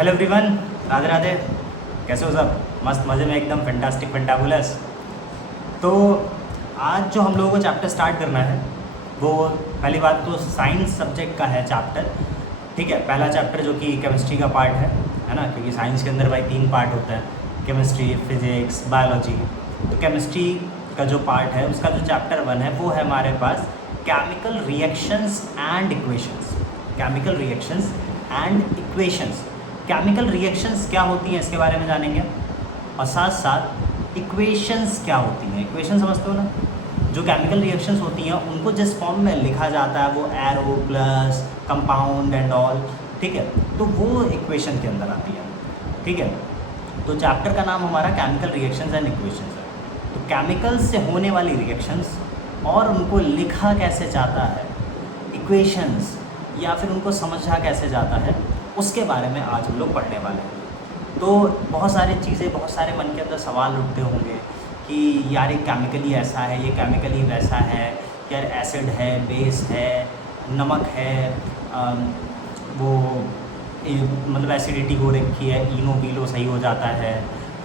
Hello everyone, Radhe Radhe. कैसे हो सब? मस्त मज़े में एकदम फैंटास्टिक फैंटाबुलस। तो आज जो हम लोगों को चैप्टर स्टार्ट करना है वो पहली बात तो साइंस सब्जेक्ट का है चैप्टर। ठीक है, पहला चैप्टर जो कि केमिस्ट्री का पार्ट है ना, क्योंकि साइंस के अंदर भाई 3 पार्ट होता है, केमिस्ट्री, फिजिक्स, बायोलॉजी। तो केमिस्ट्री का जो पार्ट है उसका जो चैप्टर 1 है वो है हमारे पास chemical reactions and equations. Chemical reactions and equations. Chemical reactions क्या होती हैं इसके बारे में जानेंगे, और साथ साथ इक्वेशंस क्या होती हैं। इक्वेशन समझते हो ना, जो केमिकल रिएक्शंस होती हैं उनको जिस फॉर्म में लिखा जाता है वो arrow plus compound and all, ठीक है, तो वो इक्वेशन के अंदर आती है। ठीक है, तो चैप्टर का नाम हमारा केमिकल रिएक्शंस एंड इक्वेशंस है। तो केमिकल्स से होने वाली रिएक्शंस और उनको लिखा कैसे जाता है, इक्वेशंस, या फिर उनको समझा कैसे जाता है, उसके बारे में आज हम लोग पढ़ने वाले हैं। तो बहुत सारी चीज़ें, बहुत सारे मन के अंदर सवाल उठते होंगे कि यार ये केमिकली ऐसा है, ये केमिकली वैसा है, यार एसिड है, बेस है, नमक है, मतलब एसिडिटी हो रखी है, इनो बीलो सही हो जाता है,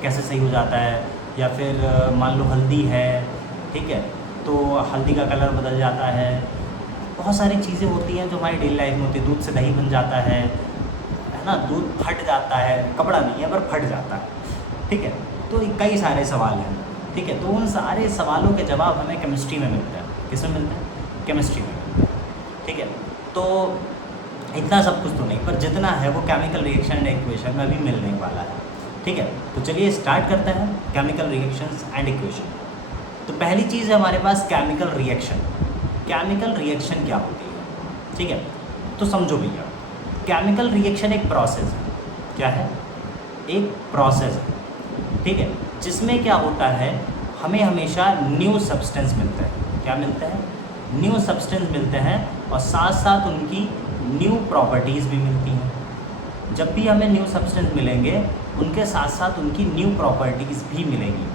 कैसे सही हो जाता है। या फिर मान लो हल्दी है, ठीक है, तो हल्दी का कलर बदल जाता है। बहुत सारी चीज़ें होती हैं जो हमारी डेली लाइफ में होती है। दूध से दही बन जाता है ना, दूध फट जाता है, कपड़ा नहीं है पर फट जाता है, ठीक है। तो कई सारे सवाल हैं, ठीक है। तो उन सारे सवालों के जवाब हमें केमिस्ट्री में मिलते हैं। किसमें मिलते हैं? केमिस्ट्री में मिलते हैं, ठीक है। तो इतना सब कुछ तो नहीं, पर जितना है वो केमिकल रिएक्शन एंड इक्वेशन में भी मिलने वाला है, ठीक है। तो चलिए स्टार्ट करते हैं केमिकल रिएक्शंस एंड इक्वेशन। तो पहली चीज़ है हमारे पास केमिकल रिएक्शन। केमिकल रिएक्शन क्या होती है, ठीक है। तो समझो भैया, केमिकल रिएक्शन एक प्रोसेस है। क्या है? एक प्रोसेस है, ठीक है, जिसमें क्या होता है, हमें हमेशा न्यू सब्सटेंस मिलता है। क्या मिलता है? न्यू सब्सटेंस मिलते हैं, और साथ साथ उनकी न्यू प्रॉपर्टीज़ भी मिलती हैं। जब भी हमें न्यू सब्सटेंस मिलेंगे उनके साथ साथ उनकी न्यू प्रॉपर्टीज़ भी मिलेंगी।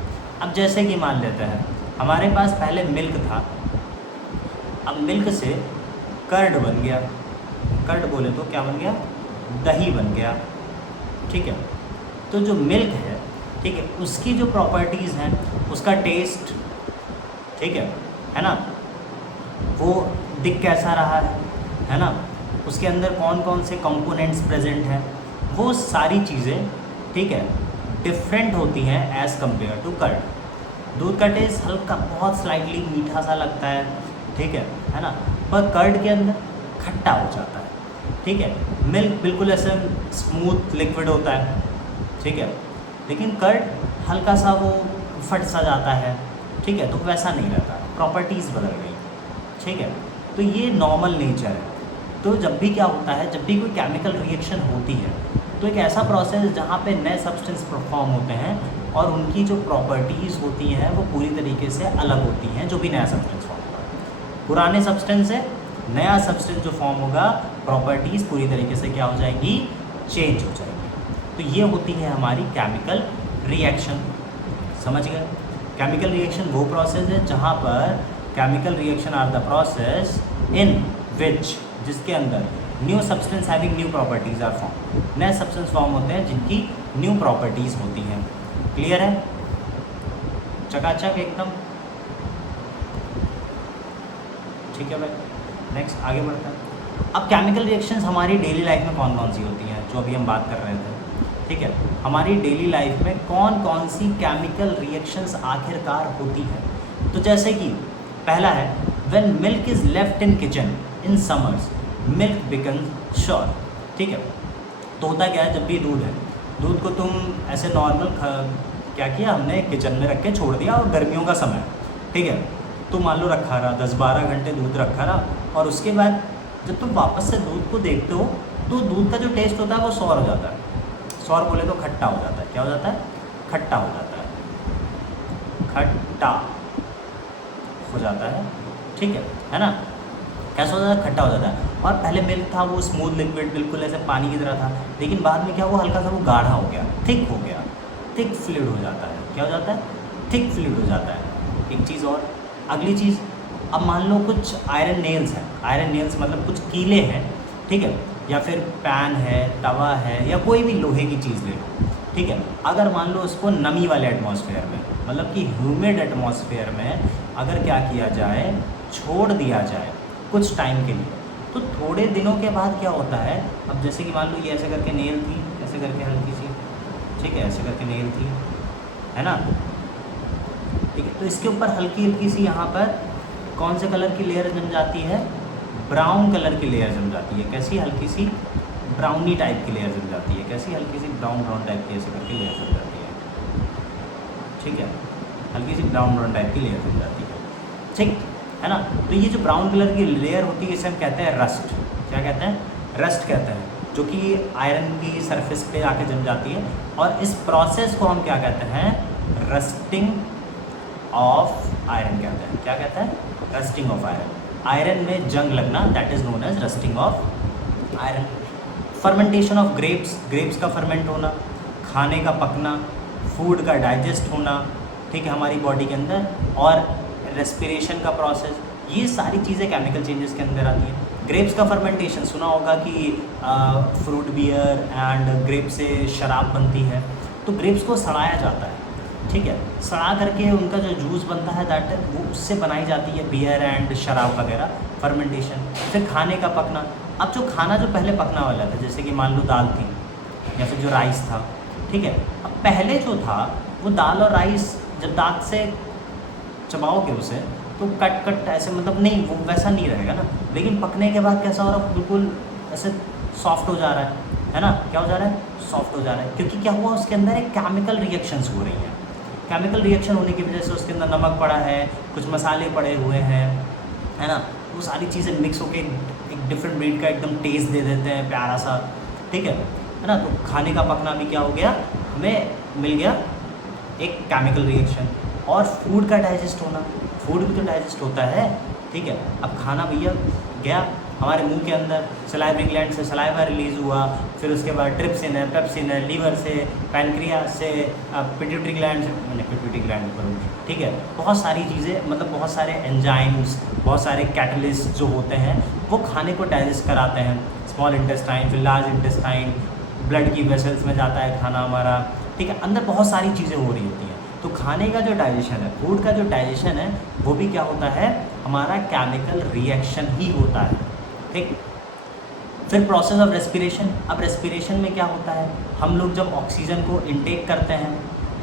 अब जैसे कि मान लेते हैं हमारे पास पहले मिल्क था, अब मिल्क से कर्ड बन गया। कर्ड बोले तो क्या बन गया? दही बन गया, ठीक है। तो जो मिल्क है, ठीक है, उसकी जो प्रॉपर्टीज़ हैं, उसका टेस्ट, ठीक है ना, वो दिख कैसा रहा है ना, उसके अंदर कौन कौन से कंपोनेंट्स प्रेजेंट हैं, वो सारी चीज़ें, ठीक है, डिफरेंट होती हैं एज़ कम्पेयर टू कर्ड। दूध का टेस्ट हल्का बहुत स्लाइटली मीठा सा लगता है, ठीक है ना, पर कर्ड के अंदर खट्टा हो जाता है, ठीक है। मिल्क बिल्कुल ऐसे स्मूथ लिक्विड होता है, ठीक है, लेकिन कर्ड हल्का सा वो फट सा जाता है, ठीक है, तो वैसा नहीं रहता, प्रॉपर्टीज़ बदल गई, ठीक है। तो ये नॉर्मल नेचर है। तो जब भी क्या होता है, जब भी कोई केमिकल रिएक्शन होती है तो एक ऐसा प्रोसेस जहाँ पे नए सब्सटेंस फॉर्म होते हैं और उनकी जो प्रॉपर्टीज़ होती हैं वो पूरी तरीके से अलग होती हैं। जो भी नया सब्सटेंस फॉर्म होगा, पुराने सब्सटेंस से नया सब्सटेंस जो फॉर्म होगा, प्रॉपर्टीज़ पूरी तरीके से क्या हो जाएंगी? चेंज हो जाएंगी। तो ये होती है हमारी केमिकल रिएक्शन। समझ गए? केमिकल रिएक्शन वो प्रोसेस है जहाँ पर chemical reaction are the process in which, जिसके अंदर new substance having new properties are form. नए सब्सटेंस फॉर्म होते हैं जिनकी न्यू प्रॉपर्टीज़ होती हैं। क्लियर है? चकाचक एकदम, ठीक है भाई। नेक्स्ट आगे बढ़ते हैं। अब केमिकल रिएक्शंस हमारी डेली लाइफ में कौन कौन सी होती हैं, जो अभी हम बात कर रहे थे, ठीक है। हमारी डेली लाइफ में कौन कौन सी केमिकल रिएक्शंस आखिरकार होती हैं। तो जैसे कि पहला है, when milk is left in kitchen in summers milk becomes sure, ठीक है। तो होता क्या है, जब भी दूध है, दूध को तुम ऐसे नॉर्मल क्या किया, हमने किचन में रख के छोड़ दिया, और गर्मियों का समय, ठीक है, तो मान लो रखा रहा 10-12 घंटे दूध रखा रहा, और उसके बाद जब तुम वापस से दूध को देखते हो तो दूध का जो टेस्ट होता है वो सौर हो जाता है। सौर बोले तो खट्टा हो जाता है। क्या हो जाता है? खट्टा हो जाता है, खट्टा हो जाता है, ठीक है ना। कैसा हो जाता है? खट्टा हो जाता है। और पहले मिल्क था वो स्मूथ लिक्विड, बिल्कुल ऐसे पानी की तरह था, लेकिन बाद में क्या हुआ, हल्का सा वो गाढ़ा हो गया, थिक हो गया, थिक फ्लूइड हो जाता है। क्या हो जाता है? थिक फ्लूइड हो जाता है। एक चीज़ और, अगली चीज़, अब मान लो कुछ आयरन नेल्स हैं, आयरन नेल्स मतलब कुछ कीले हैं, ठीक है, या फिर पैन है, तवा है, या कोई भी लोहे की चीज़ ले लो, ठीक है। अगर मान लो उसको नमी वाले एटमॉस्फेयर में, मतलब कि ह्यूमिड एटमॉस्फेयर में अगर क्या किया जाए, छोड़ दिया जाए कुछ टाइम के लिए, तो थोड़े दिनों के बाद क्या होता है, अब जैसे कि मान लो ये ऐसे करके नेल थी, ऐसे करके हल्की सी, ठीक है, ऐसे करके नेल थी, है ना, ठीक है। तो इसके ऊपर हल्की हल्की सी यहाँ पर कौन से कलर की लेयर जम जाती है, ब्राउन कलर की लेयर जम जाती है। कैसी, हल्की सी ब्राउनी टाइप की लेयर जम जाती है। कैसी, हल्की सी ब्राउन ब्राउन टाइप की ऐसे करके लेयर जम जाती है, ठीक है, हल्की सी ब्राउन ब्राउन टाइप की लेयर जम जाती है, ठीक है ना। तो ये जो ब्राउन कलर की लेयर होती है इसे हम कहते हैं रस्ट। क्या कहते हैं, रस्ट कहते हैं, जो कि आयरन की सरफेस पे आके जम जाती है। और इस प्रोसेस को हम क्या कहते हैं, रस्टिंग ऑफ आयरन कहते हैं। क्या कहते हैं, रस्टिंग ऑफ आयरन। आयरन में जंग लगना, that is known as rusting of iron. Fermentation of grapes, grapes का फर्मेंट होना, खाने का पकना, फूड का डाइजेस्ट होना, ठीक है, हमारी बॉडी के अंदर, और रेस्पिरेशन का प्रोसेस, ये सारी चीज़ें केमिकल चेंजेस के अंदर आती हैं। ग्रेप्स का फर्मेंटेशन सुना होगा कि फ्रूट बियर एंड ग्रेप से शराब बनती है। तो ग्रेप्स को सड़ाया जाता है, ठीक है, सड़ा करके उनका जो जूस बनता है दैट वो उससे बनाई जाती है बियर एंड शराब वगैरह, फर्मेंटेशन। फिर खाने का पकना, अब जो खाना जो पहले पकना वाला था, जैसे कि मान लो दाल थी या फिर जो राइस था, ठीक है, अब पहले जो था वो दाल और राइस जब दांत से चबाओगे उसे तो कट कट ऐसे, मतलब नहीं, वो वैसा नहीं रहेगा ना। लेकिन पकने के बाद कैसा हो रहा है, बिल्कुल ऐसे सॉफ्ट हो जा रहा है ना, क्या हो जा रहा है, सॉफ्ट हो जा रहा है, क्योंकि क्या हुआ, उसके अंदर एक केमिकल रिएक्शंस हो रही हैं। केमिकल रिएक्शन होने की वजह से उसके अंदर नमक पड़ा है, कुछ मसाले पड़े हुए हैं, है ना, वो सारी चीज़ें मिक्स होकर एक डिफरेंट ब्रीड का एकदम टेस्ट दे देते हैं प्यारा सा, ठीक है ना। तो खाने का पकना भी क्या हो गया, हमें मिल गया एक केमिकल रिएक्शन। और फूड का डाइजेस्ट होना, फूड भी तो डाइजेस्ट होता है, ठीक है। अब खाना भैया गया हमारे मुंह के अंदर, सलाइवरी ग्लैंड से सलाइवा रिलीज़ हुआ, फिर उसके बाद ट्रिप्सिन है, पेप्सिन है, लीवर से, पैनक्रियास से, पिट्यूटरी ग्लैंड से, मैंने पिट्यूटरी ग्लैंड करूँ, ठीक है, बहुत सारी चीज़ें, मतलब बहुत सारे एंजाइम्स, बहुत सारे कैटलिस्ट जो होते हैं वो खाने को डाइजेस्ट कराते हैं। स्मॉल इंटेस्टाइन, फिर लार्ज इंटेस्टाइन, ब्लड की वेसल्स में जाता है खाना हमारा, ठीक है, अंदर बहुत सारी चीज़ें हो रही होती हैं। तो खाने का जो डाइजेशन है, फूड का जो डाइजेशन है, वो भी क्या होता है, हमारा केमिकल रिएक्शन ही होता है, ठीक। फिर प्रोसेस ऑफ रेस्पिरेशन, अब रेस्पिरेशन में क्या होता है, हम लोग जब ऑक्सीजन को इंटेक करते हैं,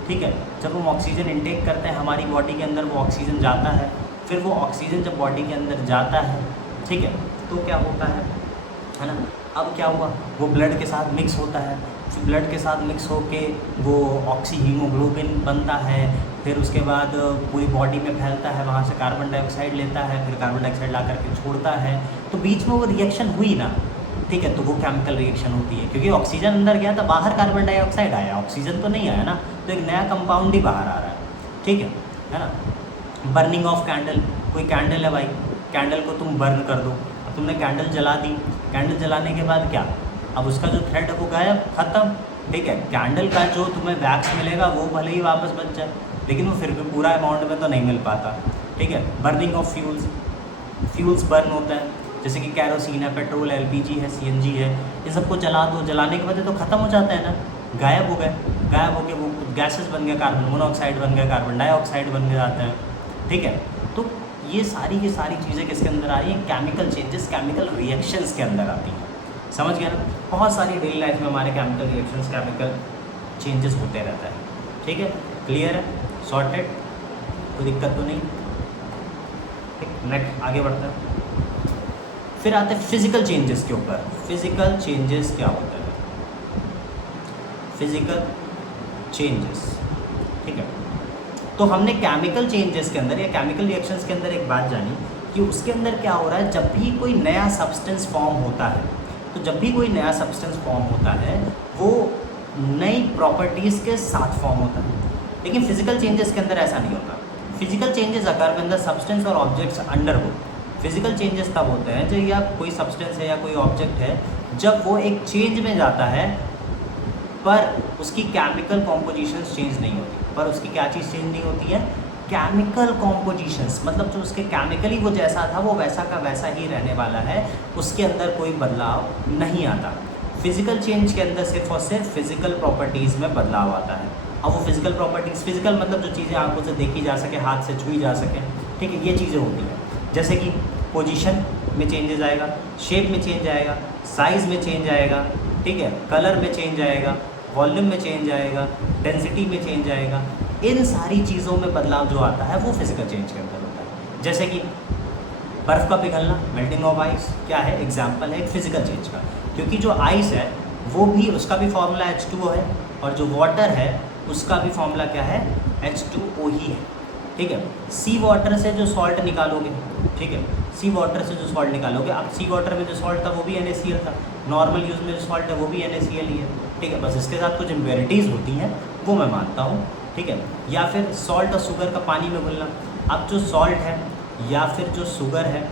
ठीक है, जब हम ऑक्सीजन इंटेक करते हैं हमारी बॉडी के अंदर वो ऑक्सीजन जाता है, फिर वो ऑक्सीजन जब बॉडी के अंदर जाता है, ठीक है, तो क्या होता है ना, अब क्या हुआ, वो ब्लड के साथ मिक्स होता है, फिर ब्लड के साथ मिक्स होके वो ऑक्सी हीमोग्लोबिन बनता है, फिर उसके बाद पूरी बॉडी में फैलता है, वहाँ से कार्बन डाइऑक्साइड लेता है, फिर कार्बन डाइऑक्साइड ला करके छोड़ता है, तो बीच में वो रिएक्शन हुई ना, ठीक है, तो वो केमिकल रिएक्शन होती है, क्योंकि ऑक्सीजन अंदर गया था, बाहर कार्बन डाइऑक्साइड आया, ऑक्सीजन तो नहीं आया ना, तो एक नया कंपाउंड ही बाहर आ रहा है, ठीक है ना। बर्निंग ऑफ कैंडल, कोई कैंडल है भाई, कैंडल को तुम बर्न कर दो, अब तुमने कैंडल जला दी, कैंडल जलाने के बाद क्या, अब उसका जो थ्रेड है वो गायब, ख़त्म, ठीक है। कैंडल का जो तुम्हें वैक्स मिलेगा वो भले ही वापस बच जाए, लेकिन वो फिर भी पूरा अमाउंट में तो नहीं मिल पाता, ठीक है। Burning of fuels, fuels burn होते हैं, जैसे कि कैरोसिन है, पेट्रोल है, LPG है, CNG है, ये सबको जला दो, जलाने के बाद तो ख़त्म हो जाता है ना, गायब हो गए, गायब हो गए, वो गैसेस बन गए, कार्बन मोनोऑक्साइड बन गए, कार्बन डाइऑक्साइड बन जाते हैं, ठीक है। तो ये सारी की सारी चीज़ें किसके अंदर आ रही हैं, केमिकल चेंजेस, केमिकल रिएक्शंस के अंदर आती हैं, समझ गया ना। बहुत सारी डेली लाइफ में हमारे केमिकल रिएक्शंस, केमिकल चेंजेस होते रहता है, ठीक है, क्लियर है, सॉर्टेड, कोई दिक्कत तो नहीं, ठीक। नेक्स्ट आगे बढ़ते हैं, फिर आते हैं फिजिकल चेंजेस के ऊपर। फिजिकल चेंजेस क्या होता है, फिजिकल चेंजेस, ठीक है। तो हमने केमिकल चेंजेस के अंदर या केमिकल रिएक्शंस के अंदर एक बात जानी कि उसके अंदर क्या हो रहा है, जब भी कोई नया सब्सटेंस फॉर्म होता है, तो जब भी कोई नया सब्सटेंस फॉर्म होता है वो नई प्रॉपर्टीज़ के साथ फॉर्म होता है, लेकिन फिजिकल चेंजेस के अंदर ऐसा नहीं होता। फिजिकल चेंजेस अगर व्हेन द सब्सटेंस और ऑब्जेक्ट्स अंडरगो, फिजिकल चेंजेस तब होते हैं जब या कोई सब्सटेंस है या कोई ऑब्जेक्ट है, जब वो एक चेंज में जाता है पर उसकी केमिकल कॉम्पोजिशन चेंज नहीं होती, पर उसकी क्या चीज़ चेंज नहीं होती है, केमिकल कॉम्पोजिशंस, मतलब जो उसके केमिकली वो जैसा था वो वैसा का वैसा ही रहने वाला है, उसके अंदर कोई बदलाव नहीं आता। फिजिकल चेंज के अंदर सिर्फ और सिर्फ फिजिकल प्रॉपर्टीज़ में बदलाव आता है। अब वो फिजिकल प्रॉपर्टीज़, फिजिकल मतलब जो चीज़ें आंखों से देखी जा सके, हाथ से छुई जा सके, ठीक है, ये चीज़ें होती हैं। जैसे कि पोजीशन में चेंजेस आएगा, शेप में चेंज आएगा, साइज़ में चेंज आएगा, ठीक है, कलर में चेंज आएगा, वॉल्यूम में चेंज आएगा, डेंसिटी में चेंज आएगा। इन सारी चीज़ों में बदलाव जो आता है वो फिजिकल चेंज के अंदर होता है। जैसे कि बर्फ़ का पिघलना, मेल्टिंग ऑफ आइस, क्या है, एग्जाम्पल है एक फिजिकल चेंज का, क्योंकि जो आइस है वो भी, उसका भी फॉर्मूला H2O है, और जो वाटर है उसका भी फॉर्मूला क्या है, H2O ही है, ठीक है। सी वाटर से जो सॉल्ट निकालोगे, ठीक है, सी वाटर से जो सॉल्ट निकालोगे, अब सी वाटर में जो सॉल्ट था वो भी NaCl था, नॉर्मल यूज़ में जो सॉल्ट है वो भी NaCl ही है, ठीक है। बस इसके साथ कुछ इम्प्योरिटीज़ होती हैं वो मैं मानता हूँ, ठीक है। या फिर सॉल्ट और शुगर का पानी में घुलना, अब जो सॉल्ट है या फिर जो शुगर है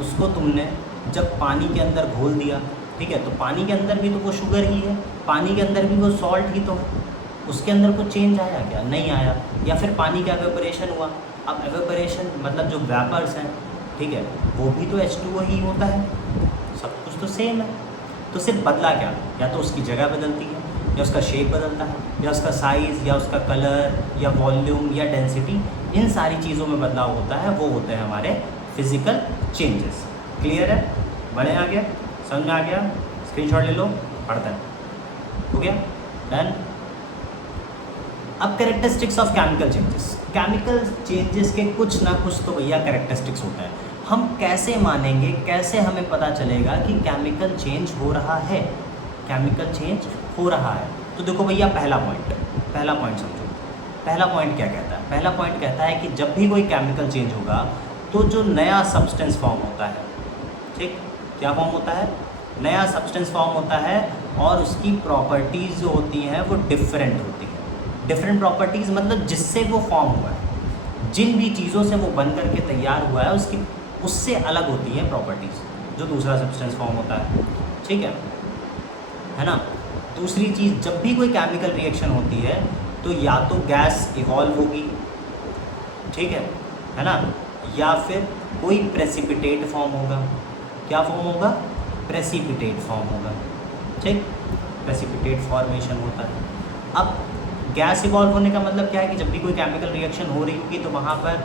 उसको तुमने जब पानी के अंदर घोल दिया, ठीक है, तो पानी के अंदर भी तो वो शुगर ही है, पानी के अंदर भी वो सॉल्ट ही तो है, उसके अंदर कुछ चेंज आया क्या, नहीं आया। या फिर पानी का एवेपोरेशन हुआ, अब एवेपोरेशन मतलब जो वेपर्स हैं, ठीक है, वो भी तो H2O ही होता है, सब कुछ तो सेम है। तो सिर्फ बदला क्या, या तो उसकी जगह बदलती है, या उसका शेप बदलता है, या उसका साइज़, या उसका कलर, या वॉल्यूम, या डेंसिटी, इन सारी चीज़ों में बदलाव होता है, वो होते हैं हमारे फिजिकल चेंजेस। क्लियर है, बने आ गया, समझ में आ गया, स्क्रीनशॉट ले लो, पढ़ते हैं, हो गया, डन। अब characteristics of chemical changes, chemical changes के कुछ ना कुछ तो भैया कैरेक्टरिस्टिक्स होता है। हम कैसे मानेंगे, कैसे हमें पता चलेगा कि केमिकल चेंज हो रहा है, केमिकल चेंज हो रहा है। तो देखो भैया, पहला पॉइंट समझो। पहला पॉइंट क्या कहता है, पहला पॉइंट कहता है कि जब भी कोई केमिकल चेंज होगा तो जो नया सब्सटेंस फॉर्म होता है, ठीक, क्या फॉर्म होता है, नया सब्सटेंस फॉर्म होता है, और उसकी प्रॉपर्टीज़ जो होती हैं वो डिफरेंट होती हैं। डिफरेंट प्रॉपर्टीज़ मतलब जिससे वो फॉर्म हुआ है, जिन भी चीज़ों से वो बन करके तैयार हुआ है उसकी, उससे अलग होती हैं प्रॉपर्टीज़ जो दूसरा सब्सटेंस फॉर्म होता है, ठीक है ना। दूसरी चीज़, जब भी कोई केमिकल रिएक्शन होती है तो या तो गैस इवॉल्व होगी, ठीक है ना, या फिर कोई प्रेसिपिटेट फॉर्म होगा। क्या फॉर्म होगा, प्रेसिपिटेट फॉर्म होगा, ठीक, प्रेसिपिटेट फॉर्मेशन होता है। अब गैस इवॉल्व होने का मतलब क्या है कि जब भी कोई केमिकल रिएक्शन हो रही होगी तो वहाँ पर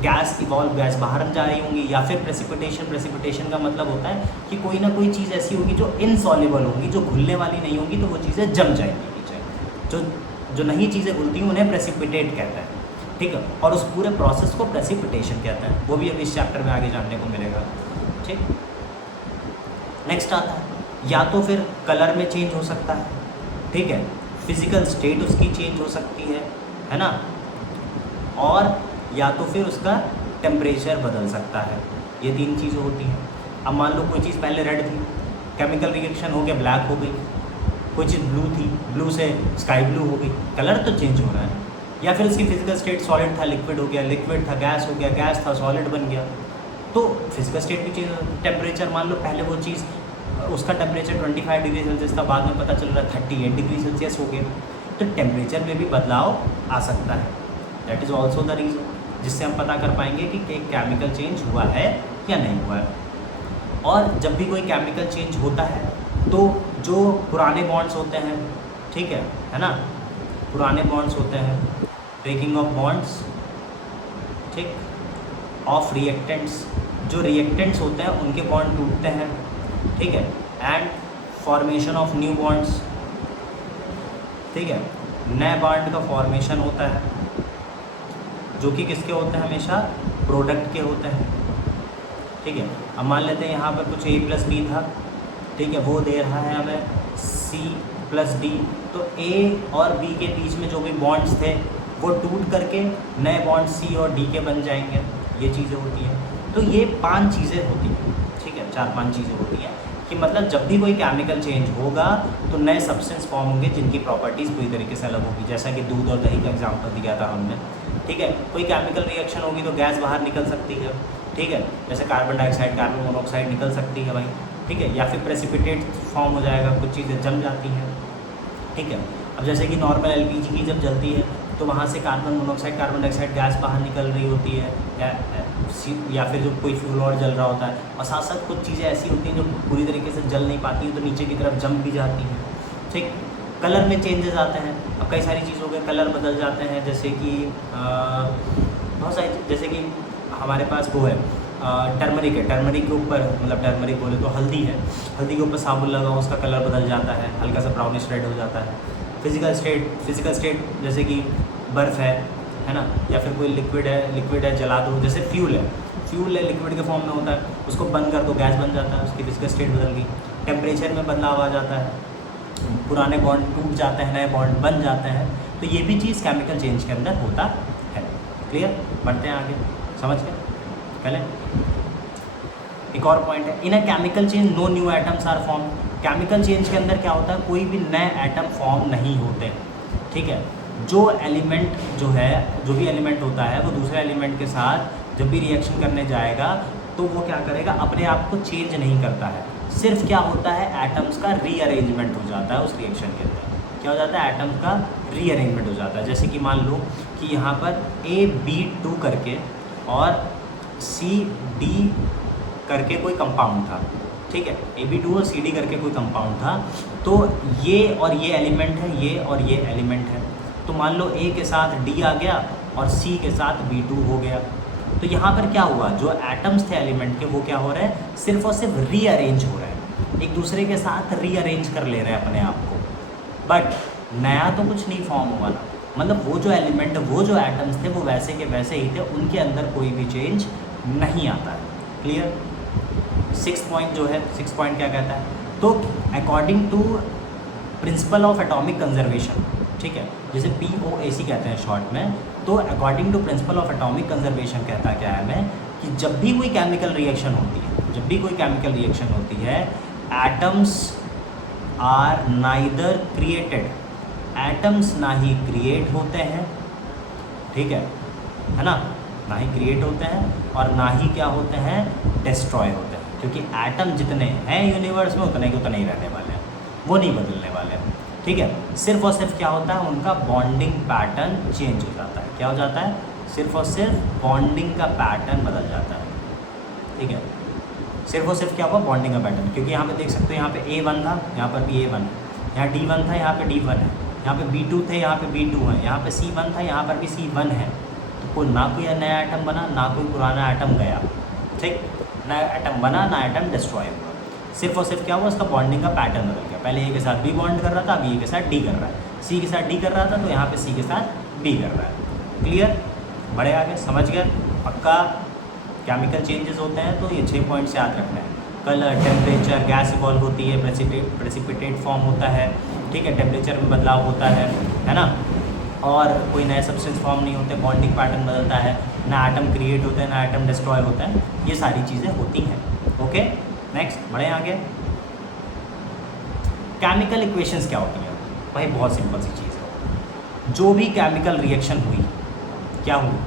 गैस इवॉल्व, गैस बाहर जा रही होंगी, या फिर प्रेसिपिटेशन का मतलब होता है कि कोई ना कोई चीज़ ऐसी होगी जो इनसॉल्युबल होंगी, जो घुलने वाली नहीं होंगी, तो वो चीज़ें जम जाएंगी नीचे। जो नई चीज़ें घुलती हैं उन्हें प्रेसिपिटेट कहता है, ठीक है, और उस पूरे प्रोसेस को प्रेसिपिटेशन कहते हैं। वो भी अभी इस चैप्टर में आगे जानने को मिलेगा, ठीक। नेक्स्ट आता है, या तो फिर कलर में चेंज हो सकता है, ठीक है, फिजिकल स्टेट उसकी चेंज हो सकती है ना, और या तो फिर उसका टेम्परेचर बदल सकता है। ये तीन चीज़ें होती हैं। अब मान लो कोई चीज़ पहले रेड थी, केमिकल रिएक्शन हो गया ब्लैक हो गई, कोई चीज़ ब्लू थी, ब्लू से स्काई ब्लू हो गई, कलर तो चेंज हो रहा है। या फिर उसकी फिजिकल स्टेट सॉलिड था लिक्विड हो गया, लिक्विड था गैस हो गया, गैस था सॉलिड बन गया, तो फिजिकल स्टेट भी चेंज। टेम्परेचर, मान लो पहले वो चीज़, उसका टेम्परेचर 25 डिग्री सेल्सियस था, बाद में पता चल रहा है 38 डिग्री सेल्सियस हो गया, तो टेम्परेचर में भी बदलाव आ सकता है। That is also the reason जिससे हम पता कर पाएंगे कि एक केमिकल चेंज हुआ है या नहीं हुआ है। और जब भी कोई केमिकल चेंज होता है तो जो पुराने बॉन्ड्स होते हैं, ठीक है ना, पुराने बॉन्ड्स होते हैं, ब्रेकिंग ऑफ बॉन्ड्स, ठीक, ऑफ रिएक्टेंट्स, जो रिएक्टेंट्स होते हैं उनके बॉन्ड टूटते हैं, ठीक है, and formation of new bonds, ठीक है, नए बॉन्ड का फॉर्मेशन होता है, जो कि किसके होते हैं, हमेशा प्रोडक्ट के होते हैं, ठीक है। अब मान लेते हैं यहाँ पर कुछ A + B था, ठीक है, वो दे रहा है हमें C + D, तो A और B के बीच में जो भी बॉन्ड्स थे वो टूट करके नए बॉन्ड C और D के बन जाएंगे, ये चीज़ें होती हैं। तो ये 5 चीज़ें होती हैं, ठीक है, 4-5 चीज़ें होती हैं कि मतलब जब भी कोई केमिकल चेंज होगा तो नए सब्सटेंस फॉर्म होंगे जिनकी प्रॉपर्टीज़ पूरी तरीके से अलग होगी। जैसा कि दूध और दही का एग्जांपल दिया था हमने, ठीक है, कोई केमिकल रिएक्शन होगी तो गैस बाहर निकल सकती है, ठीक है, जैसे कार्बन डाइऑक्साइड, कार्बन मोनोऑक्साइड निकल सकती है भाई, ठीक है, या फिर प्रेसिपिटेट फॉर्म हो जाएगा, कुछ चीज़ें जम जाती हैं, ठीक है। अब जैसे कि नॉर्मल LPG की जब जलती है तो वहाँ से carbon monoxide carbon dioxide gas बाहर निकल रही होती है, या फिर जो कोई फ्यूल और जल रहा होता है, और साथ साथ कुछ चीज़ें ऐसी होती हैं जो पूरी तरीके से जल नहीं पाती हैं, तो नीचे की तरफ जम भी जाती हैं। ठीक, कलर में चेंजेस आते हैं। अब कई सारी चीज़ों के कलर बदल जाते हैं, जैसे कि बहुत सारी, जैसे कि हमारे पास वो है टर्मरिक है, टर्मरिक के ऊपर, मतलब टर्मरिक बोले तो हल्दी है, हल्दी के ऊपर साबुन लगाओ उसका कलर बदल जाता है, हल्का सा ब्राउनिश रेड हो जाता है। फिजिकल स्टेट जैसे कि बर्फ़ है ना, या फिर कोई लिक्विड है जला दो, जैसे फ्यूल है लिक्विड के फॉर्म में होता है, उसको बंद कर दो गैस बन जाता है, उसकी फिजिकल स्टेट बदल गई। टेम्परेचर में बदलाव आ जाता है, पुराने बॉन्ड टूट जाते हैं, नए बॉन्ड बन जाते हैं, तो ये भी चीज़ केमिकल चेंज के अंदर होता है। क्लियर, बढ़ते हैं आगे, समझ गए पहले। एक और पॉइंट है, in a chemical change no new atoms are form. Chemical change के अंदर क्या होता है, कोई भी नए एटम फॉर्म नहीं होते। ठीक है, जो एलिमेंट जो है, जो भी एलिमेंट होता है वो दूसरे एलिमेंट के साथ जब भी रिएक्शन करने जाएगा तो वो क्या करेगा, अपने आप को चेंज नहीं करता है, सिर्फ क्या होता है, एटम्स का रीअरेंजमेंट हो जाता है उस रिएक्शन के अंदर। क्या हो जाता है, एटम्स का रीअरेंजमेंट हो जाता है। जैसे कि मान लो कि यहाँ पर AB2 करके और CD करके कोई कंपाउंड था, ठीक है, AB2 और CD करके कोई कंपाउंड था, तो ये और ये एलिमेंट है, ये और ये एलिमेंट है, तो मान लो A के साथ D आ गया और C के साथ B2 हो गया। तो यहाँ पर क्या हुआ, जो एटम्स थे एलिमेंट के वो क्या हो रहे हैं, सिर्फ और सिर्फ रीअरेंज हो रहे हैं, एक दूसरे के साथ रीअरेंज कर ले रहे हैं अपने आप को, बट नया तो कुछ नहीं फॉर्म हुआ ना। मतलब वो जो एलिमेंट, वो जो एटम्स थे वो वैसे के वैसे ही थे, उनके अंदर कोई भी चेंज नहीं आता है। क्लियर। 6 पॉइंट जो है, 6 पॉइंट क्या कहता है, तो according to principle of atomic conservation, ठीक है, जिसे POAC कहते हैं शॉर्ट में, तो according to principle of atomic conservation कहता क्या है हमें, कि जब भी कोई केमिकल रिएक्शन होती है, जब भी कोई केमिकल रिएक्शन होती है, atoms are neither created, atoms ना ही क्रिएट होते हैं, ठीक है ना, ना ही क्रिएट होते हैं और ना ही क्या होते हैं, डिस्ट्रॉय होते हैं, क्योंकि एटम जितने हैं यूनिवर्स में उतने के उतने ही रहने वाले हैं, वो नहीं बदलने वाले हैं। ठीक है, सिर्फ और सिर्फ क्या होता है, उनका बॉन्डिंग पैटर्न चेंज हो जाता है। क्या हो जाता है, सिर्फ और सिर्फ बॉन्डिंग का पैटर्न बदल जाता है। ठीक है, सिर्फ और सिर्फ क्या हुआ, बॉन्डिंग का पैटर्न, क्योंकि यहाँ पे देख सकते हो, यहाँ पे A1 था, यहाँ पर भी A1 है, यहाँ D1 था, यहाँ पे D1 है, यहाँ पे B2 थे, यहाँ पे B2 है, यहाँ पे C1 था, यहाँ पर भी C1 है। तो कोई ना कोई नया आइटम बना, ना कोई पुराना आइटम गया, ठीक, नया आइटम बना, ना आइटम डिस्ट्रॉय हुआ। सिर्फ और सिर्फ क्या हुआ, उसका बॉन्डिंग का पैटर्न बदल गया। पहले A के साथ B बॉन्ड कर रहा था, अभी A के साथ D कर रहा है, C के साथ D कर रहा था, तो यहाँ पे C के साथ D कर रहा है। क्लियर, बड़े आगे समझ गए। पक्का केमिकल चेंजेस होते हैं तो ये 6 पॉइंट्स याद रखना है। कलर, टेम्परेचर, गैस इवॉल्व होती है, प्रेसिपिटेट फॉर्म होता है, ठीक है, टेम्परेचर में बदलाव होता है ना, और कोई नए सब्सटेंस फॉर्म नहीं होते, बॉन्डिंग पैटर्न बदलता है, ना एटम क्रिएट होता है, ना एटम डिस्ट्रॉय होता है, ये सारी चीज़ें होती हैं। ओके, नेक्स्ट बढ़े आगे। केमिकल इक्वेशंस क्या होती हैं? भाई बहुत सिंपल सी चीज़ है, जो भी केमिकल रिएक्शन हुई, क्या हुई,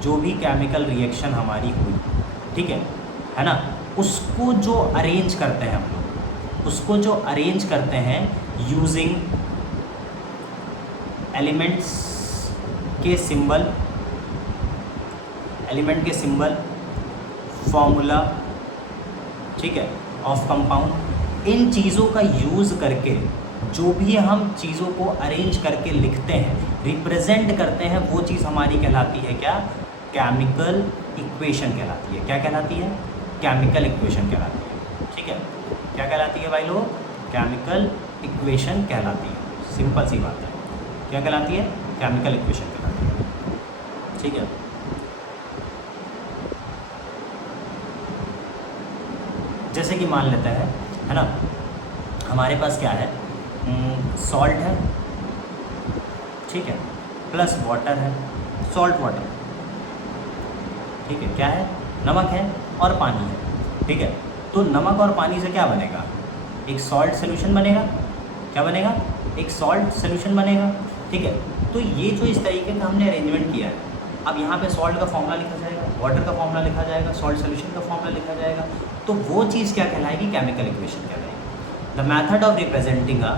जो भी केमिकल रिएक्शन हमारी हुई, ठीक है ना, उसको जो अरेंज करते हैं हम लोग, उसको जो अरेंज करते हैं यूजिंग एलिमेंट्स के सिंबल, एलिमेंट के सिंबल, फॉर्मूला, ठीक है, ऑफ कंपाउंड, इन चीज़ों का यूज़ करके जो भी हम चीज़ों को अरेंज करके लिखते हैं, रिप्रेजेंट करते हैं, वो चीज़ हमारी कहलाती है क्या, केमिकल इक्वेशन कहलाती है। क्या कहलाती है, केमिकल इक्वेशन कहलाती है। ठीक है, क्या कहलाती है भाई लोग, केमिकल इक्वेशन कहलाती है। सिंपल सी बात है, क्या कहलाती है, केमिकल इक्वेशन कहलाती है। ठीक है, जैसे कि मान लेते हैं, है ना, हमारे पास क्या है, सॉल्ट है, ठीक है, प्लस वाटर है, सॉल्ट वाटर, ठीक है, क्या है, नमक है और पानी है। ठीक है, तो नमक और पानी से क्या बनेगा, एक सॉल्ट सोल्यूशन बनेगा। क्या बनेगा, एक सॉल्ट सोल्यूशन बनेगा। ठीक है, तो ये जो इस तरीके का हमने अरेंजमेंट किया है, अब यहाँ पे सॉल्ट का फॉर्मूला लिखा जाएगा, वाटर का फॉर्मूला लिखा जाएगा, सॉल्ट सोल्यूशन का फॉर्मूला लिखा जाएगा, तो वो चीज़ क्या कहलाएगी, केमिकल इक्वेशन कहलाएगी। The method of representing a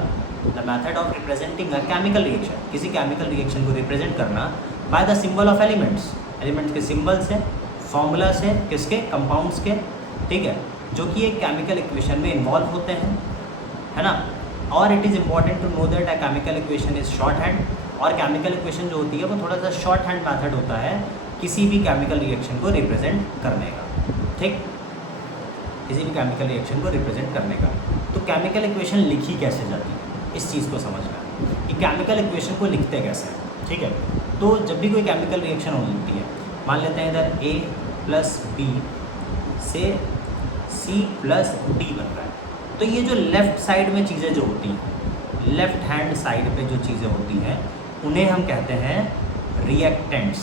the method of representing a chemical reaction, किसी केमिकल रिएक्शन को रिप्रेजेंट करना by the symbol of elements, elements के सिंबल से, फॉर्मूला से, किसके, कंपाउंड्स के, ठीक है, जो कि एक केमिकल इक्वेशन में इन्वॉल्व होते हैं, है ना। और it is important to know that a chemical equation is shorthand, और केमिकल इक्वेशन जो होती है वो थोड़ा सा शॉर्ट हैंड मेथड होता है किसी भी केमिकल रिएक्शन को रिप्रेजेंट करने का, ठीक, किसी भी केमिकल रिएक्शन को रिप्रेजेंट करने का। तो केमिकल इक्वेशन लिखी कैसे जाती है, इस चीज़ को समझना है कि केमिकल इक्वेशन को लिखते कैसे हैं, ठीक है। तो जब भी कोई केमिकल रिएक्शन होती है, मान लेते हैं इधर A प्लस B से C प्लस D बन रहा है, तो ये जो लेफ़्ट साइड में चीज़ें जो होती हैं, लेफ़्ट हैंड साइड पे जो चीज़ें होती हैं उन्हें हम कहते हैं रिएक्टेंट्स।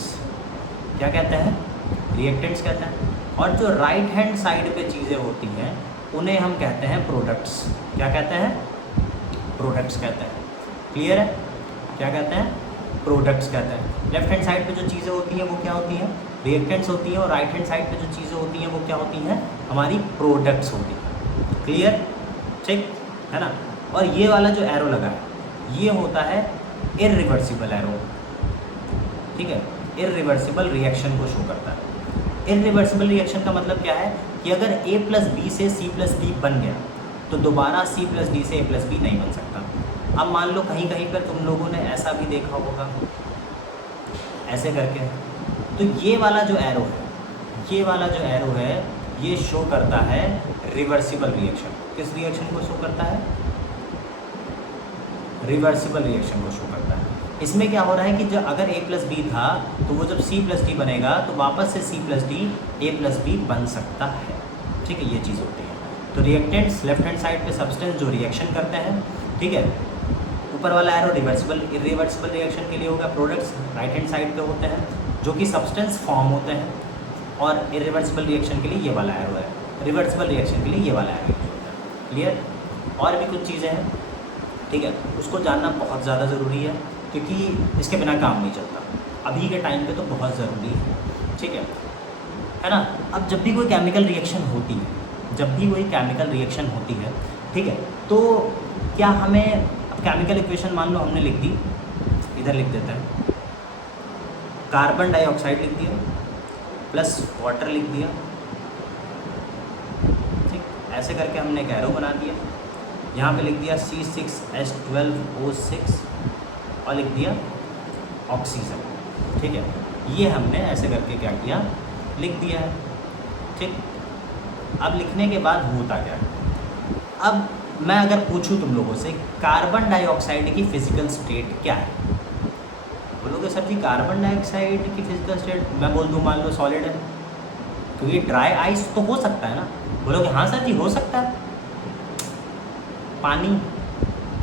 क्या कहते हैं? रिएक्टेंट्स कहते हैं। और जो राइट हैंड साइड पे चीज़ें होती हैं उन्हें हम कहते हैं प्रोडक्ट्स। क्या कहते हैं? प्रोडक्ट्स कहते हैं। क्लियर है? क्या कहते हैं? प्रोडक्ट्स कहते हैं। लेफ्ट हैंड साइड पे जो चीज़ें होती हैं वो क्या होती हैं? रिएक्टेंट्स होती हैं। और राइट हैंड साइड पे जो चीज़ें होती हैं वो क्या होती हैं? हमारी प्रोडक्ट्स होती हैं। क्लियर? ठीक है ना। और ये वाला जो एरो लगा है ये होता है इररिवर्सिबल एरो, ठीक है, इररिवर्सिबल रिएक्शन को शो करता है। इररिवर्सिबल रिएक्शन का मतलब क्या है कि अगर A प्लस बी से C प्लस D बन गया तो दोबारा C प्लस D से A प्लस B नहीं बन सकता। अब मान लो कहीं कहीं पर तुम लोगों ने ऐसा भी देखा होगा, ऐसे करके, तो ये वाला जो एरो है, ये वाला जो एरो है ये शो करता है रिवर्सिबल रिएक्शन। किस रिएक्शन को शो करता है? रिवर्सिबल रिएक्शन को शो करता है। इसमें क्या हो रहा है कि जो अगर A प्लस बी था तो वो जब C प्लस D बनेगा तो वापस से C plus D A plus B बन सकता है, ठीक है, ये चीज़ होती है। तो रिएक्टेंट्स लेफ्ट हैंड साइड पे सब्सटेंस जो रिएक्शन करते हैं, ठीक है, ऊपर वाला एरो रिवर्सिबल इरिवर्सिबल रिएक्शन के लिए होगा। प्रोडक्ट्स राइट हैंड साइड पे होते हैं जो कि सब्सटेंस फॉर्म होते हैं, और इरिवर्सिबल रिएक्शन के लिए ये वाला एरो है, रिवर्सिबल रिएक्शन के लिए ये वाला एरो यूज होता है। क्लियर? और भी कुछ चीज़ें हैं, ठीक है, उसको जानना बहुत ज़्यादा ज़रूरी है क्योंकि इसके बिना काम नहीं चलता। अभी के टाइम पे तो बहुत ज़रूरी है, ठीक है ना। अब जब भी कोई केमिकल रिएक्शन होती है, जब भी कोई केमिकल रिएक्शन होती है, ठीक है, तो क्या हमें, अब केमिकल इक्वेशन मान लो हमने लिख दी, इधर लिख देते हैं, कार्बन डाइऑक्साइड लिख दिया प्लस वाटर लिख दिया, ठीक, ऐसे करके हमने एक एरो बना दिया। यहाँ पे लिख दिया C6H12O6 और लिख दिया ऑक्सीजन, ठीक है, ये हमने ऐसे करके क्या किया, लिख दिया है, ठीक। अब लिखने के बाद होता क्या है? अब मैं अगर पूछूं तुम लोगों से कार्बन डाइऑक्साइड की फिजिकल स्टेट क्या है, बोलोगे सर जी कार्बन डाइऑक्साइड की फिजिकल स्टेट, मैं बोल दूँ मान लो सॉलिड है, क्योंकि ड्राई आइस तो हो सकता है ना। बोलोगे हाँ सर जी हो सकता है, पानी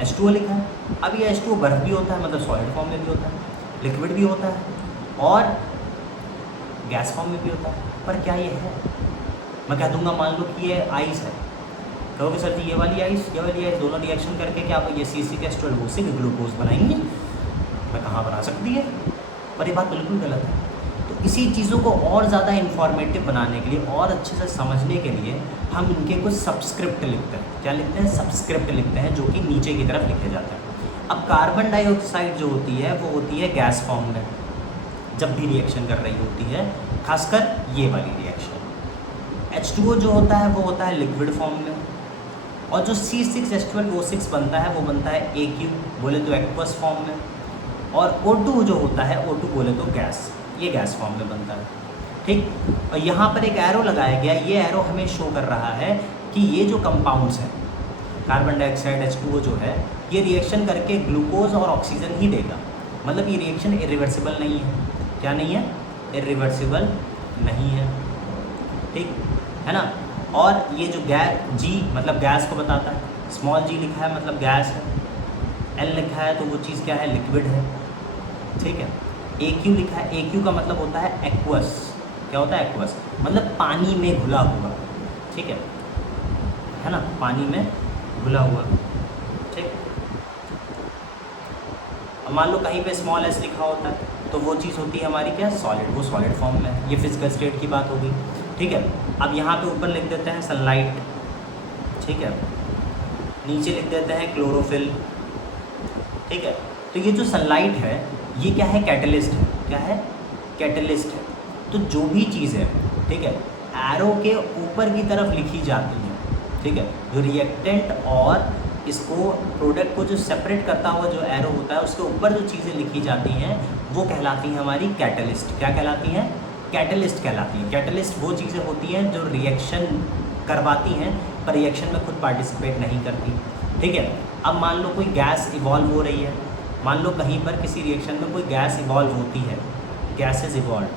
H2O लिखा है। अब ये H2O बर्फ़ भी होता है, मतलब सॉलिड फॉर्म में भी होता है, लिक्विड भी होता है और गैस फॉर्म में भी होता है। पर क्या ये है? मैं कह दूंगा मान लो कि ये आइस है, कहोगे सर जी ये वाली आइस, ये वाली आइस दोनों रिएक्शन करके क्या ये C6H12O6 ग्लूकोज बनाएंगे? मैं कहाँ बना सकती है? पर ये बात बिल्कुल गलत है। तो इसी चीज़ों को और ज़्यादा इन्फॉर्मेटिव बनाने के लिए और अच्छे से समझने के लिए हम इनके कुछ सबस्क्रिप्ट लिखते हैं। क्या लिखते हैं? सबस्क्रिप्ट लिखते हैं, जो कि नीचे की तरफ लिखे जाते हैं। अब कार्बन डाइऑक्साइड जो होती है वो होती है गैस फॉर्म में जब भी रिएक्शन कर रही होती है, खासकर ये वाली रिएक्शन। H2O जो होता है वो होता है लिक्विड फॉर्म में, और जो C6H12O6 बनता है वो बनता है AQ, बोले तो एक्वस फॉर्म में, और O2 जो होता है O2 बोले तो गैस, ये गैस फॉर्म में बनता है, ठीक। और यहाँ पर एक एरो लगाया गया, ये एरो हमें शो कर रहा है कि ये जो कंपाउंड्स हैं कार्बन डाइऑक्साइड H2O जो है ये रिएक्शन करके ग्लूकोज और ऑक्सीजन ही देगा, मतलब ये रिएक्शन इरिवर्सिबल नहीं है। क्या नहीं है? इरिवर्सिबल नहीं है, ठीक है ना। और ये जो गैस G मतलब गैस को बताता है, स्मॉल g लिखा है मतलब गैस है, L लिखा है तो वो चीज़ क्या है? लिक्विड है, ठीक है। AQ लिखा है, AQ का मतलब होता है एक्वस। क्या होता है? एक्वस, मतलब पानी में घुला हुआ, ठीक है ना, पानी में घुला हुआ, ठीक। अब मान लो कहीं पे स्मॉल s लिखा होता है तो वो चीज़ होती है हमारी क्या? सॉलिड, वो सॉलिड फॉर्म में है। ये फिजिकल स्टेट की बात होगी, ठीक है। अब यहाँ पे ऊपर लिख देते हैं सनलाइट, ठीक है, नीचे लिख देते हैं क्लोरोफिल, ठीक है। तो ये जो सनलाइट है ये क्या है, कैटलिस्ट है। क्या है, कैटलिस्ट है। तो जो भी चीज़ है, ठीक है, एरो के ऊपर की तरफ लिखी जाती है, ठीक है, जो रिएक्टेंट और इसको प्रोडक्ट को जो सेपरेट करता हुआ जो एरो होता है उसके ऊपर जो चीज़ें लिखी जाती हैं वो कहलाती हैं हमारी कैटलिस्ट। क्या कहलाती हैं, कैटलिस्ट कहलाती हैं। कैटलिस्ट वो चीज़ें होती हैं जो रिएक्शन करवाती हैं पर रिएक्शन में खुद पार्टिसिपेट नहीं करती, ठीक है। अब मान लो कोई गैस इवॉल्व हो रही है, मान लो कहीं पर किसी रिएक्शन में कोई गैस इवॉल्व होती है, गैसेज इवॉल्व,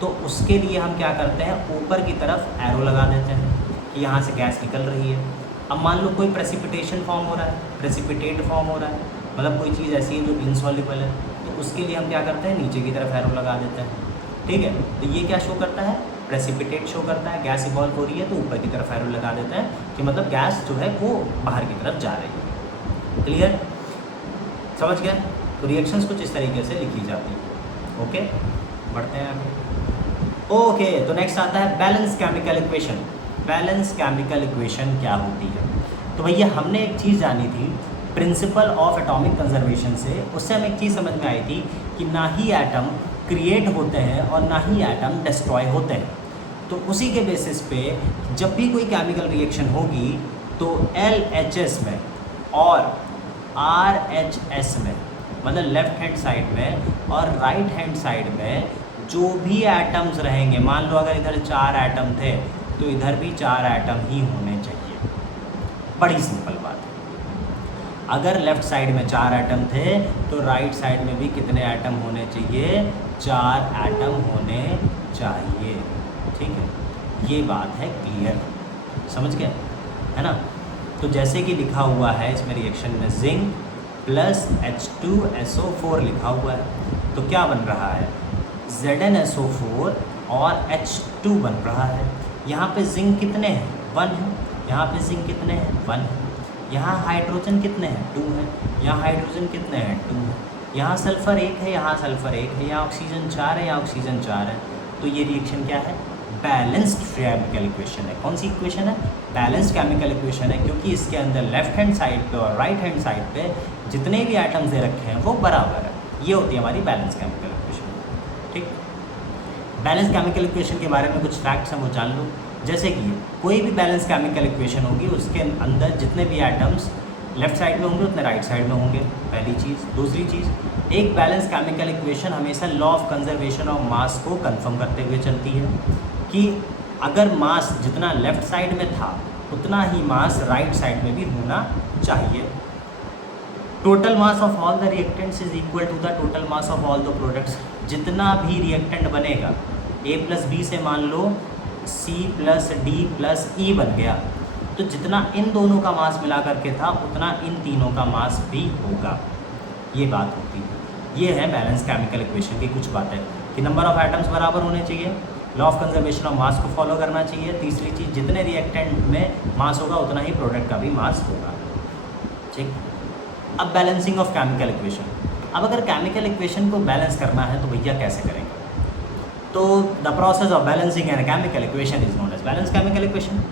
तो उसके लिए हम क्या करते हैं, ऊपर की तरफ एरो लगा देते हैं कि यहाँ से गैस निकल रही है। अब मान लो कोई प्रेसिपिटेशन फॉर्म हो रहा है, प्रेसिपिटेट फॉर्म हो रहा है, मतलब कोई चीज़ ऐसी है जो इनसॉल्युबल है, तो उसके लिए हम क्या करते हैं, नीचे की तरफ एरो लगा देते हैं, ठीक है। तो ये क्या शो करता है, प्रेसिपिटेट शो करता है, गैस इवॉल्व हो रही है तो ऊपर की तरफ एरो लगा देते हैं कि मतलब गैस जो है वो बाहर की तरफ जा रही है। क्लियर, समझ गए। तो रिएक्शंस कुछ इस तरीके से लिखी जाती है। ओके, बढ़ते हैं आगे। ओके, तो नेक्स्ट आता है balance chemical equation. Balance chemical equation क्या होती है, तो भैया हमने एक चीज़ जानी थी प्रिंसिपल ऑफ एटॉमिक कंजर्वेशन से, उससे हमें एक चीज़ समझ में आई थी कि ना ही एटम क्रिएट होते हैं और ना ही एटम डिस्ट्रॉय होते हैं। तो उसी के बेसिस पे जब भी कोई केमिकल रिएक्शन होगी तो LHS में और RHS में, मतलब लेफ्ट हैंड साइड में और राइट हैंड साइड में जो भी एटम्स रहेंगे, मान लो अगर इधर 4 एटम थे तो इधर भी 4 एटम ही होने चाहिए। बड़ी सिंपल बात है। अगर लेफ़्ट साइड में 4 एटम थे तो राइट साइड में भी कितने एटम होने चाहिए, 4 एटम होने चाहिए, ठीक है। ये बात है क्लियर, समझ गए, है ना। तो जैसे कि लिखा हुआ है इसमें रिएक्शन में जिंक प्लस H2SO4 लिखा हुआ है, तो क्या बन रहा है, ZnSO4 और H2 बन रहा है। यहाँ पे जिंक कितने हैं, 1 है, यहाँ पे जिंक कितने हैं, 1 है, यहाँ हाइड्रोजन कितने हैं, 2 है, यहाँ हाइड्रोजन कितने हैं, 2 है, यहाँ सल्फ़र 1 है, यहाँ सल्फ़र 1 है, यहाँ ऑक्सीजन 4 है, यहाँ ऑक्सीजन 4 है। तो ये रिएक्शन क्या है, बैलेंस्ड केमिकल इक्वेशन है। कौन सी इक्वेशन है, बैलेंस्ड केमिकल इक्वेशन है, क्योंकि इसके अंदर लेफ्ट हैंड साइड पे और राइट हैंड साइड पे जितने भी आइटम्स दे रखे हैं वो बराबर है। ये होती है हमारी बैलेंस केमिकल इक्वेशन, ठीक। बैलेंस केमिकल इक्वेशन के बारे में कुछ फैक्ट्स हैं वो जान लो। जैसे कि कोई भी बैलेंस केमिकल इक्वेशन होगी उसके अंदर जितने भी आइटम्स लेफ्ट साइड में होंगे उतने राइट साइड में होंगे, पहली चीज़। दूसरी चीज़, एक बैलेंस केमिकल इक्वेशन हमेशा law of conservation of mass को कंफर्म करते हुए चलती है कि अगर मास जितना लेफ्ट साइड में था उतना ही मास राइट साइड में भी होना चाहिए। Total mass of all the reactants is equal to the total mass of all the products. जितना भी रिएक्टेंट बनेगा, A प्लस बी से मान लो C plus D plus E बन गया, तो जितना इन दोनों का मास मिला करके था उतना इन तीनों का मास भी होगा। ये बात होती है। ये है बैलेंस केमिकल इक्वेशन की कुछ बातें कि नंबर ऑफ एटम्स बराबर होने चाहिए, law of conservation of mass को फॉलो करना चाहिए। तीसरी चीज़, जितने रिएक्टेंट में मास होगा उतना ही प्रोडक्ट का भी मास होगा, ठीक। अब बैलेंसिंग ऑफ केमिकल इक्वेशन। अब अगर केमिकल इक्वेशन को बैलेंस करना है तो भैया कैसे करेंगे, तो the process of balancing an chemical equation is known as balance chemical equation,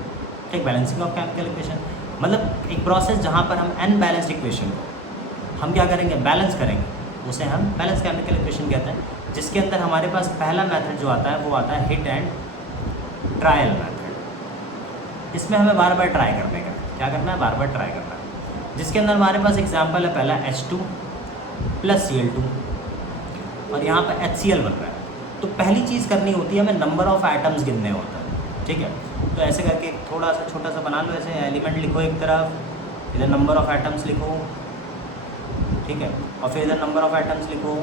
ठीक। बैलेंसिंग ऑफ केमिकल इक्वेशन मतलब एक प्रोसेस जहाँ पर हम एन बैलेंस्ड इक्वेशन को हम क्या करेंगे, बैलेंस करेंगे, उसे हम बैलेंस केमिकल इक्वेशन कहते हैं। जिसके अंदर हमारे पास पहला मेथड जो आता है वो आता है हिट एंड ट्रायल मेथड। इसमें हमें बार बार ट्राई करने का, क्या करना है, बार बार ट्राई करना है। जिसके अंदर हमारे पास एग्जाम्पल है पहला H2 प्लस Cl2 और यहाँ पर HCl बन रहा है। तो पहली चीज़ करनी होती है हमें नंबर ऑफ़ एटम्स गिनने होता है, ठीक है। तो ऐसे करके थोड़ा सा छोटा सा बना लो, ऐसे एलिमेंट लिखो एक तरफ, इधर नंबर ऑफ़ एटम्स लिखो, ठीक है, और फिर इधर नंबर ऑफ़ एटम्स लिखो,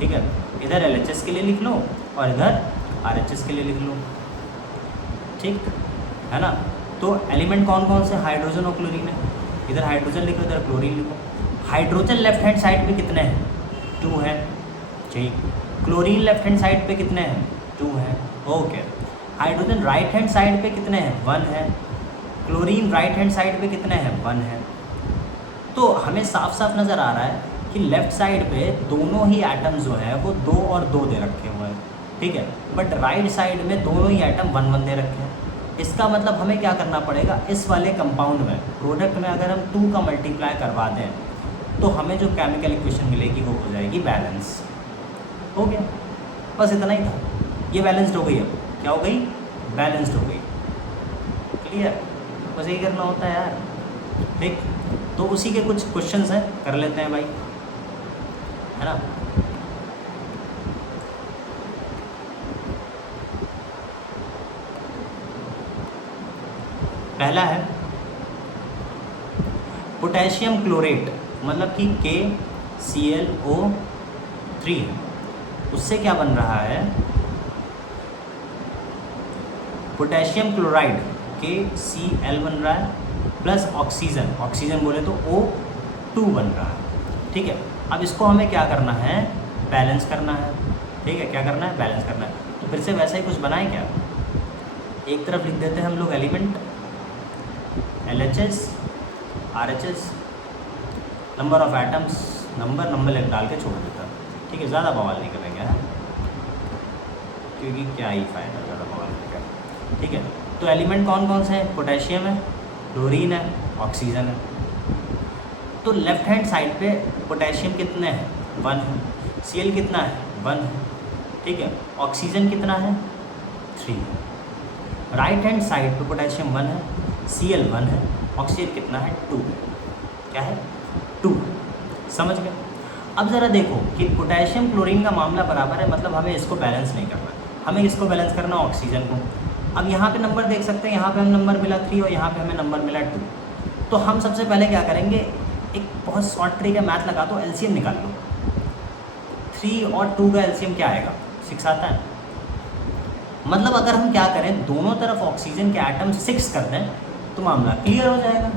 ठीक है। इधर LHS के लिए लिख लो और इधर RHS के लिए लिख लो, ठीक है ना। तो एलिमेंट कौन कौन से, हाइड्रोजन और क्लोरीन है, इधर हाइड्रोजन लिखो इधर क्लोरीन लिखो। हाइड्रोजन लेफ्ट हैंड साइड पे कितने हैं, 2 है, ठीक। क्लोरीन लेफ्ट हैंड साइड पे कितने हैं, 2 है, okay. Hydrogen right hand side पे कितने हैं, 1 है। क्लोरीन राइट हैंड साइड पे कितने हैं, 1 है। तो हमें साफ साफ नज़र आ रहा है कि लेफ़्ट साइड पे दोनों ही एटम जो है वो 2 और 2 दे रखे हुए हैं, ठीक है। बट राइट साइड में दोनों ही एटम 1 1 दे रखे हैं। इसका मतलब हमें क्या करना पड़ेगा, इस वाले कंपाउंड में प्रोडक्ट में अगर हम 2 का मल्टीप्लाई करवा दें तो हमें जो केमिकल इक्वेशन मिलेगी वो हो जाएगी बैलेंस। हो गया, बस इतना ही था। ये बैलेंस्ड हो गई, अब क्या हो गई, बैलेंस्ड हो गई। क्लियर, बस यही करना होता है यार। ठीक, तो उसी के कुछ क्वेश्चंस हैं, कर लेते हैं भाई, है ना। पहला है पोटेशियम क्लोरेट, मतलब कि KClO3 है, उससे क्या बन रहा है, पोटेशियम क्लोराइड KCl बन रहा है प्लस ऑक्सीजन, ऑक्सीजन बोले तो O2 बन रहा है। ठीक है, अब इसको हमें क्या करना है, बैलेंस करना है। ठीक है, क्या करना है, बैलेंस करना है। तो फिर से वैसा ही कुछ बनाए क्या, एक तरफ लिख देते हैं हम लोग element LHS RHS, number of atoms, number डाल के छोड़ देता। ठीक है, ज़्यादा बवाल नहीं करेंगे है, क्योंकि क्या ही फ़ायदा ज़्यादा बवाल करके। ठीक है, तो एलिमेंट कौन कौन से हैं, पोटेशियम है, क्लोरीन है, ऑक्सीजन है। तो लेफ्ट हैंड साइड पे पोटेशियम कितने हैं, 1 है, Cl कितना है, 1 है। ठीक है, ऑक्सीजन कितना है, 3 है। राइट हैंड साइड पे पोटेशियम 1 है, Cl 1 है, ऑक्सीजन कितना है, 2 है। क्या है, 2। समझ गए। अब ज़रा देखो कि पोटेशियम क्लोरीन का मामला बराबर है, मतलब हमें इसको बैलेंस नहीं करना, हमें इसको बैलेंस करना ऑक्सीजन को। अब यहाँ पे नंबर देख सकते हैं, यहाँ पे हमें नंबर मिला 3 और यहाँ पे हमें नंबर मिला 2। तो हम सबसे पहले क्या करेंगे, एक बहुत शॉर्ट ट्रिक है, मैथ लगा दो, एलसीएम निकाल लो। 3 और 2 का एलसीएम क्या आएगा, 6 आता है। मतलब अगर हम क्या करें, दोनों तरफ ऑक्सीजन के एटम 6 कर दें तो मामला क्लियर हो जाएगा।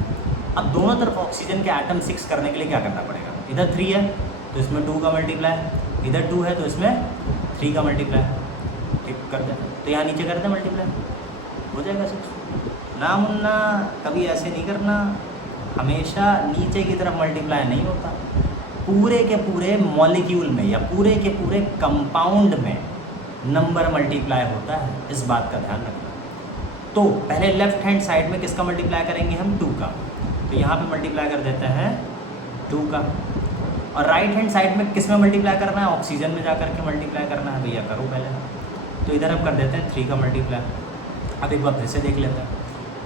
अब दोनों तरफ ऑक्सीजन के एटम 6 करने के लिए क्या करना पड़ेगा, इधर 3 है तो इसमें 2 का मल्टीप्लाई, इधर 2 है तो इसमें 3 का मल्टीप्लाई। ठीक कर दें, तो यहाँ नीचे कर दें मल्टीप्लाई, हो जाएगा 6। ना मुन्ना, कभी ऐसे नहीं करना, हमेशा नीचे की तरफ मल्टीप्लाई नहीं होता, पूरे के पूरे मॉलिक्यूल में या पूरे के पूरे कंपाउंड में नंबर मल्टीप्लाई होता है, इस बात का ध्यान रखना। तो पहले लेफ्ट हैंड साइड में किसका मल्टीप्लाई करेंगे हम, 2 का, तो यहाँ पे मल्टीप्लाई कर देते हैं 2 का। और राइट हैंड साइड में किस में मल्टीप्लाई करना है, ऑक्सीजन में जा करके मल्टीप्लाई करना है, भैया करो पहले। तो इधर हम कर देते हैं 3 का मल्टीप्लाई। अब एक बार फिर से देख लेते हैं।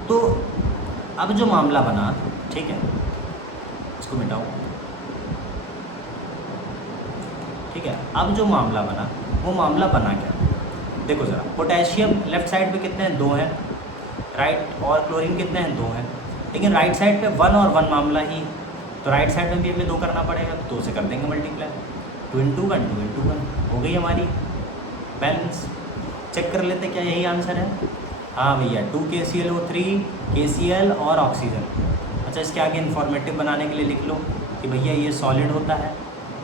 तो अब जो मामला बना, ठीक है, इसको मिटाओ। ठीक है, अब जो मामला बना वो मामला बना क्या, देखो ज़रा, पोटेशियम लेफ्ट साइड पे कितने हैं, 2 हैं, राइट, और क्लोरीन कितने हैं, 2 हैं। लेकिन राइट साइड पे 1 और 1 मामला ही, तो राइट साइड में भी हमें 2 करना पड़ेगा, तो 2 से कर देंगे मल्टीप्लाई, 2 × 1 2 × 1 हो गई हमारी बैलेंस। चेक कर लेते क्या यही आंसर है, हाँ भैया, 2 KClO3 KCl और ऑक्सीजन। अच्छा, इसके आगे इन्फॉर्मेटिव बनाने के लिए लिख लो कि भैया ये सॉलिड होता है,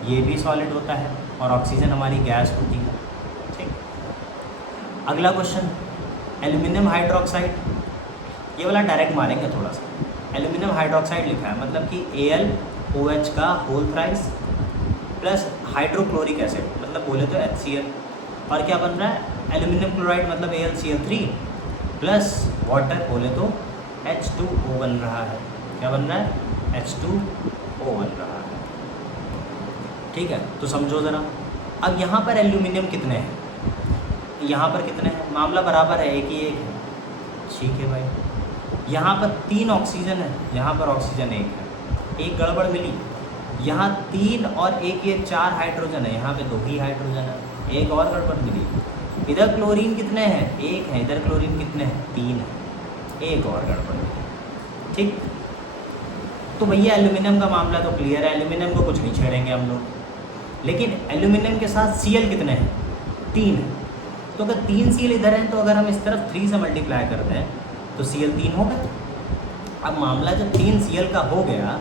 ये भी सॉलिड होता है, और ऑक्सीजन हमारी गैस होती है। ठीक, अगला क्वेश्चन, एल्यूमिनियम हाइड्रोक्साइड, ये वाला डायरेक्ट मारेंगे थोड़ा सा। एल्यूमिनियम हाइड्रोक्साइड लिखा है, मतलब कि AlOH का whole thrice plus hydrochloric acid, मतलब बोले तो HCl, और क्या बन रहा है, एल्यूमिनियम क्लोराइड मतलब AlCl3 प्लस वाटर बोले तो H2O बन रहा है। क्या बन रहा है, H2O बन रहा है। ठीक है, तो समझो ज़रा। अब यहाँ पर एल्यूमिनियम कितने हैं, यहाँ पर कितने हैं, मामला बराबर है, एक ही एक है। ठीक है भाई, यहाँ पर 3 ऑक्सीजन है, यहाँ पर ऑक्सीजन 1 है, एक गड़बड़ मिली, यहाँ 3 और 1 ये 4 हाइड्रोजन है, यहाँ पे 2 ही हाइड्रोजन है, एक और गड़बड़ मिली। इधर क्लोरीन कितने हैं, 1 है, इधर क्लोरीन कितने हैं, 3 है, एक और गड़बड़ मिली। ठीक, तो भैया एल्यूमिनियम का मामला तो क्लियर है, एल्यूमिनियम को कुछ नहीं छेड़ेंगे हम लोग। लेकिन एल्यूमिनियम के साथ Cl कितने हैं, 3 है, तो अगर 3 Cl इधर हैं, तो अगर हम इस तरफ 3 से मल्टीप्लाई करते हैं तो Cl 3 हो गया। अब मामला जब 3 Cl का हो गया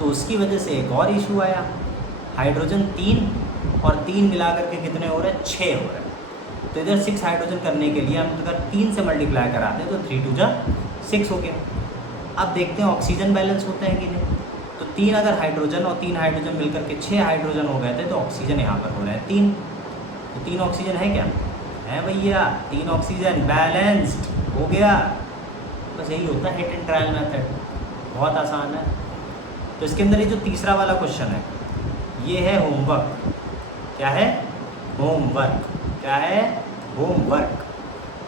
तो उसकी वजह से एक और इशू आया, हाइड्रोजन 3 और 3 मिला करके कितने हो रहे हैं, 6 हो रहे हैं। तो इधर 6 हाइड्रोजन करने के लिए हम अगर 3 से मल्टीप्लाई कराते हैं तो 3 × 2 = 6 हो गया। अब देखते हैं ऑक्सीजन बैलेंस होते हैं कि नहीं। तो 3 अगर हाइड्रोजन और 3 हाइड्रोजन मिलकर के 6 हाइड्रोजन हो गए थे, तो ऑक्सीजन यहाँ पर हो रहे हैं 3। तो 3 ऑक्सीजन है क्या, है भैया, 3 ऑक्सीजन बैलेंस्ड हो गया। बस यही होता है हिट एंड ट्रायल मेथड, बहुत आसान है। तो इसके अंदर ये जो तीसरा वाला क्वेश्चन है ये है होमवर्क। क्या है? होमवर्क। क्या है? होमवर्क।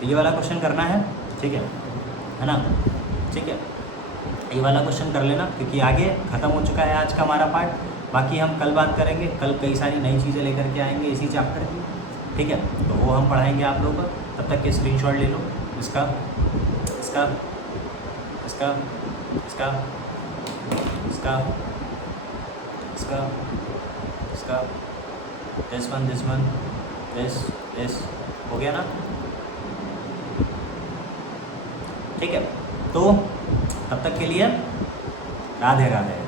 तो ये वाला क्वेश्चन करना है, ठीक है ना? ठीक है, ये वाला क्वेश्चन कर लेना क्योंकि आगे ख़त्म हो चुका है आज का हमारा पार्ट। बाकी हम कल बात करेंगे, कल कई सारी नई चीज़ें लेकर के आएंगे इसी चैप्टर की, ठीक है? तो वो हम पढ़ाएंगे आप लोगों को। तब तक के स्क्रीनशॉट ले लो इसका, इसका, इसका, इसका, इसका, इसका, इसका, दिस वन, दिस हो गया ना? ठीक है, तो तब तक के लिए राधे राधे।